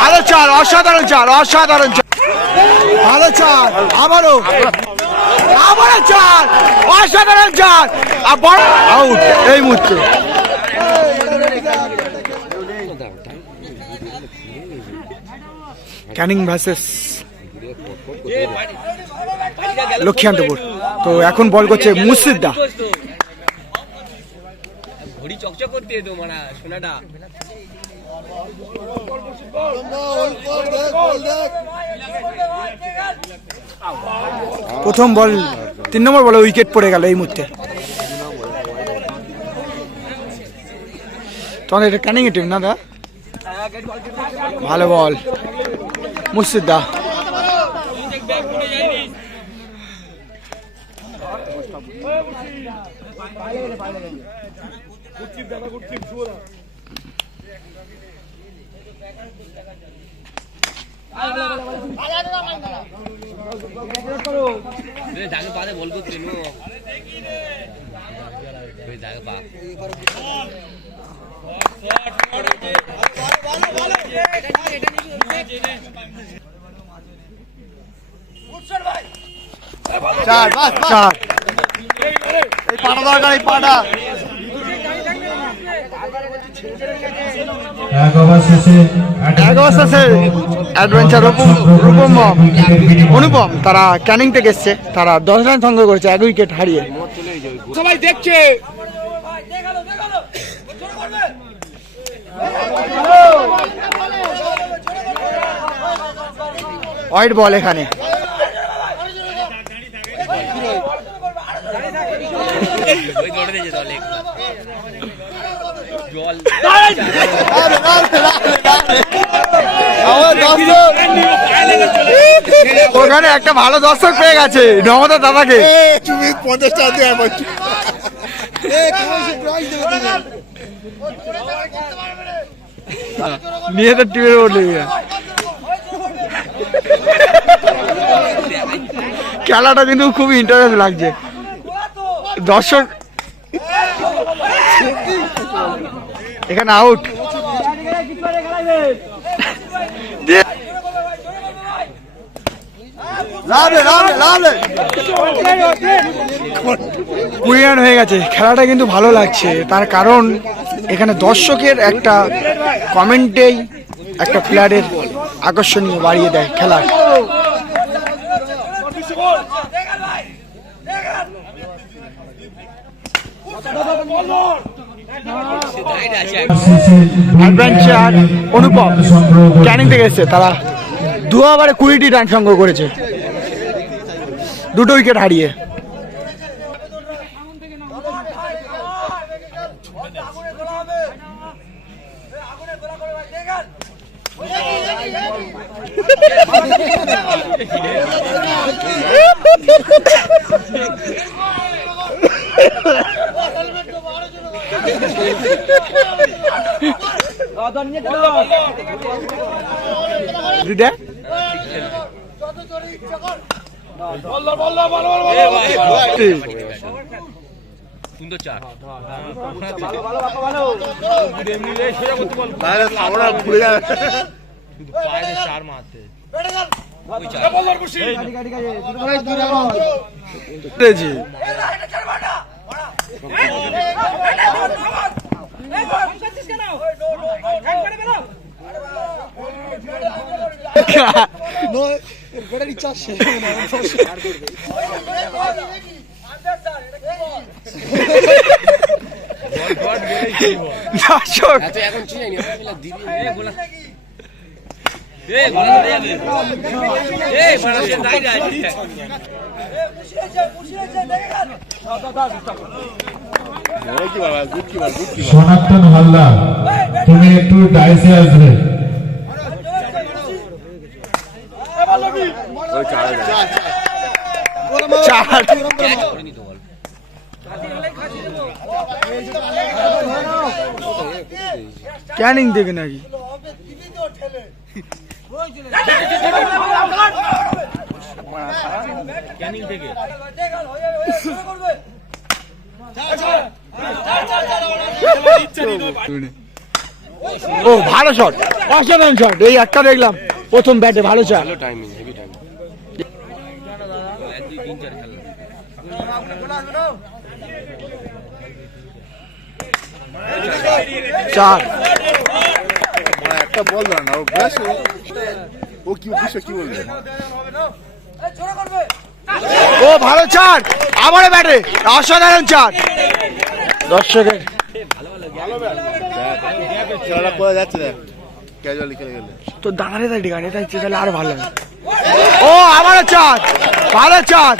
ভালো চার, অসাধারণ চার, অসাধারণ চার, ভালো চার, আবারও চার, অসাধারণ চার, আউট এই মুহূর্তে। ক্যানিং ভার্সেস লক্ষ্মীকান্তপুর। তো এখন বল করছে মুর্শিদা। ঘড়ি চকচক করতে তো মারা সোনাটা। প্রথম বল 3 নম্বর বলে উইকেট পড়ে গেল এই মুহূর্তে। তোমাদের এটা ক্যানিং এর টিম না দা? ভালো বল মুর্শিদা। বল করতে চার, চার, এই পাটা দরকার, এই পাটা। এক ওভার শেষে অ্যাডভেঞ্চার অনুপম তারা ক্যানিং থেকে এসছে, তারা 10 রান সংগ্রহ করেছে 1 উইকেট হারিয়ে। সবাই দেখছে। ওয়াইড বল এখানে। ওখানে একটা ভালো দর্শক পেয়ে গেছে নমতা দাদাকে। তুমি 50 টাকা দিয়ে নিয়ে তো টিমের বলে খেলাটা কিন্তু খুব ইন্টারেস্ট লাগছে। দর্শক এখানে আউট। কুড়িয়ান হয়ে গেছে। খেলাটা কিন্তু ভালো লাগছে, তার কারণ এখানে দর্শকের একটা কমেন্টেই একটা প্লেয়ারের আকর্ষণীয় বাড়িয়ে দেয় খেলার। অ্যাডভেঞ্চার অনুপম ক্যানিং থেকে এসছে, তারা 2 ওভারে 20টি রান সংগ্রহ করেছে 2 উইকেট হারিয়ে। সুন্দর চার। চার মারতে সনাতন হালদার, তুমি একটু ডাইসে আসবে। ক্যানিং থেকে নাকি ক্যানিং থেকে ও ভালো শট, অসাধারণ শট, এই একটা দেখলাম প্রথম ব্যাটে ভালো শট। Timing heavy timing. 1 2 3 4 খেলা। 4 একটা বল না ও ব্যাস ও কি বিষয় কি বলবে ও ভালো চার, আবার ব্যাটে অসাধারণ চার। দর্শকের খেলাটা পড়ে যাচ্ছে না ক্যাজুয়ালি খেলে গেলে তো দাঁড়ালে তাই গানে তাই তাহলে আরো ভালো লাগে। ও আবারও চার, ভালো চার।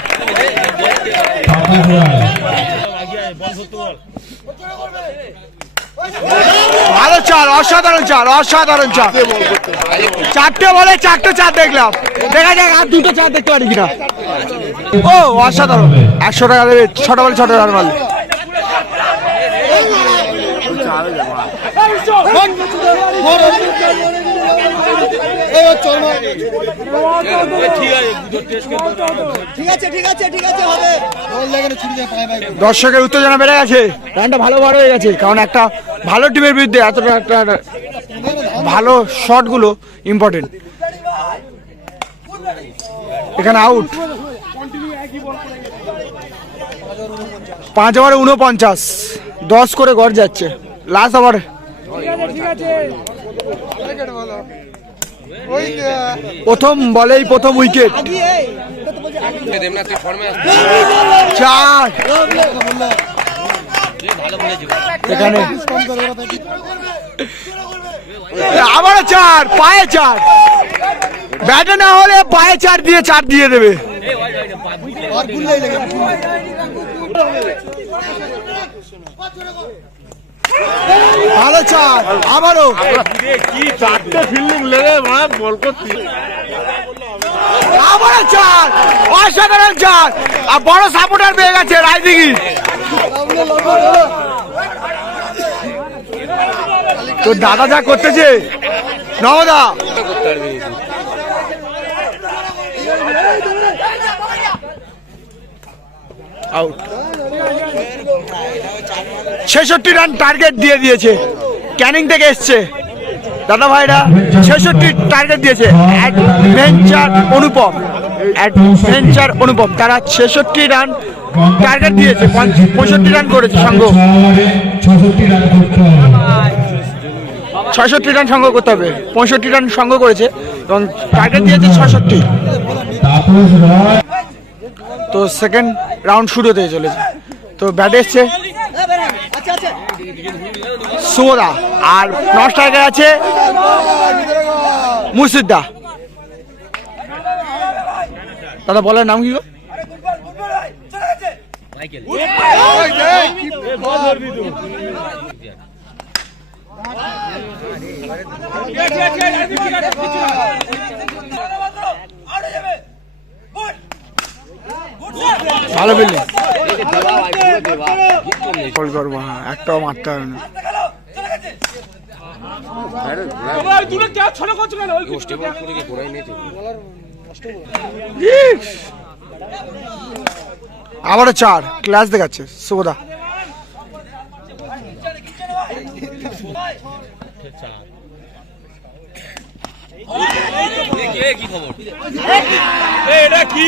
ভালো চার, অসাধারণ চার, অসাধারণ চার। চারটে বলে চারটে চার দেখলাম, দেখা যাক আর দুটো চার দেখতে পারি কিনা। ও অসাধারণ, 100 টাকা দেবে, 6টা বলে 6টা রান মারলে। দর্শকের উত্তেজনা বেড়ে গেছে, রানটা ভালো বড় হয়ে গেছে, কারণ একটা ভালো টিমের বিরুদ্ধে এতটা একটা ভালো শটগুলো ইম্পর্টেন্ট। এখানে আউট, 5 ওভারে 49, 10 করে গড় যাচ্ছে লাস্ট ওভারে। প্রথম বলেই প্রথম উইকেট, 4। এখানে আবারও 4, পায়ে 4, ব্যাটে না হলে পায়ে 4 দিয়ে 4 দিয়ে দেবে। ভালো 4, আবারও কি চারটে ফিল্ডিং লেগে বল করছি আবারও 4, অসাধারণ 4। আর বড় সাপোর্টার পেয়ে গেছে রায়দিঘি। তো দাদা যা করতেছে নবদা, আউট। 66 রান টার্গেট দিয়ে দিয়েছে, ক্যানিং থেকে এসছে দাদা ভাইরা, 66 টার্গেট দিয়েছে। অ্যাডভেঞ্চার অনুপম, অ্যাডভেঞ্চার অনুপম তারা 66 রান টার্গেট দিয়েছে, 65 রান করেছে সংঘ। 66 রান সংগ্রহ করতে হবে, 65 রান সংগ্রহ করেছে এবং টার্গেট দিয়েছে 66। তো সেকেন্ড রাউন্ড শুরু হতে চলেছে। তো ব্যাটে এসছে সুমদা, আর নন স্ট্রাইকার আছে মুর্শিদা। দাদা বলার নাম কি গো? মাইকেল। ভালো বিল্ডিং, কল করবো, হ্যাঁ একটাও মারতে হবে না। আবারও 4, ক্লাস দেখাচ্ছে সুবোধা। কি খবর? এটা কি?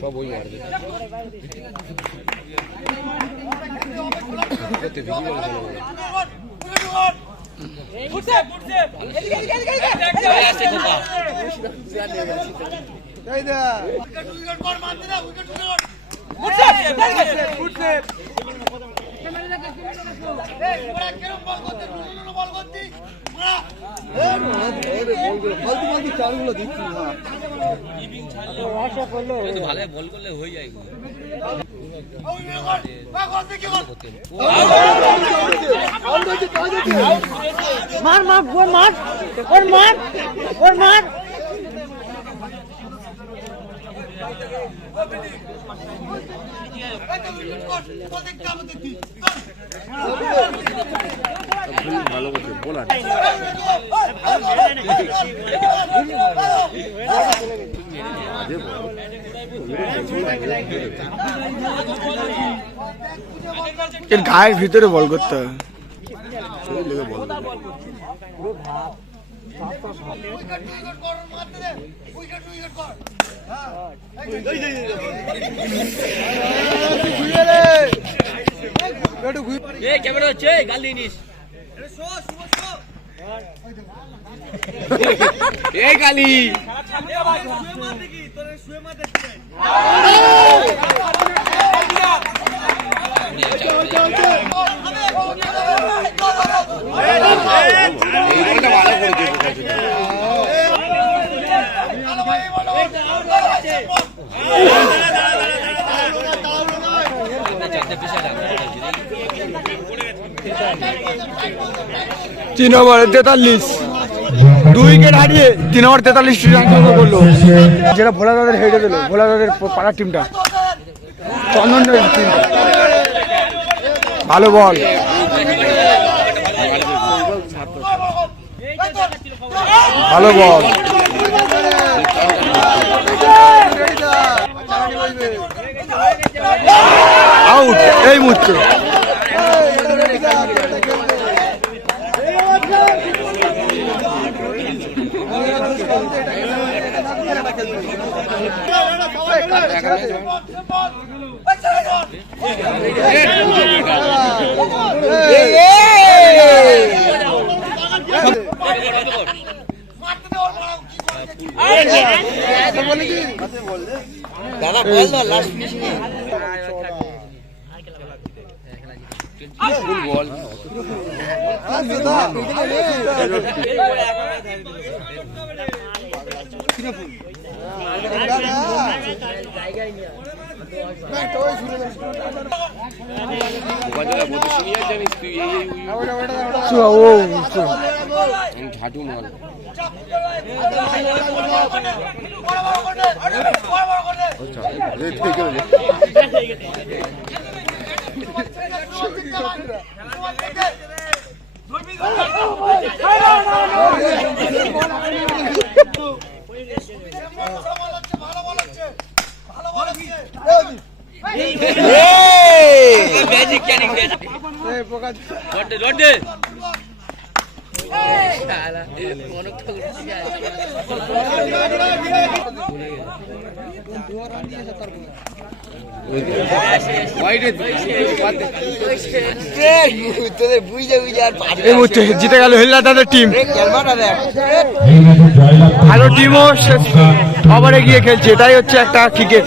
সব ওই মারবে। ভালো বল করলে হয়ে যায়। মার মার ওর মার ওর মার ওর মার ভালো করছে বোলার এর গায়ের ভিতরে বল করতে হবে। লেগে বল ক্যামেরা হচ্ছে গাল দিয়ে নিস এই গালি এই বলটা ভালো করেছে তিন ওভারে 43 2 উইকেট হারিয়ে 3 ওভার 43 রান করলো, যেটা ভোলা দাদের হেরে দিল, ভোলা দাদের পাড়ার টিমটা, চন্দন টিমটা। ভালো বল, ভালো বল, আউট এই মুহূর্তে। দাদা বল দাও লাস্ট ফিনিশিং ফুল বল সিনিয়র জানিস তুই এই ঝাঁটু মাল ম্যাজিক ক্যানিং ম্যাজিক লড়তে লড়তে শালা মনক ঠাকুর ঠিক আছে এই মুহূর্তে জিতে গেল হেল্লা দাদের টিম। ভালো টিমও শেষ ওভারে গিয়ে খেলছে, এটাই হচ্ছে একটা ক্রিকেট।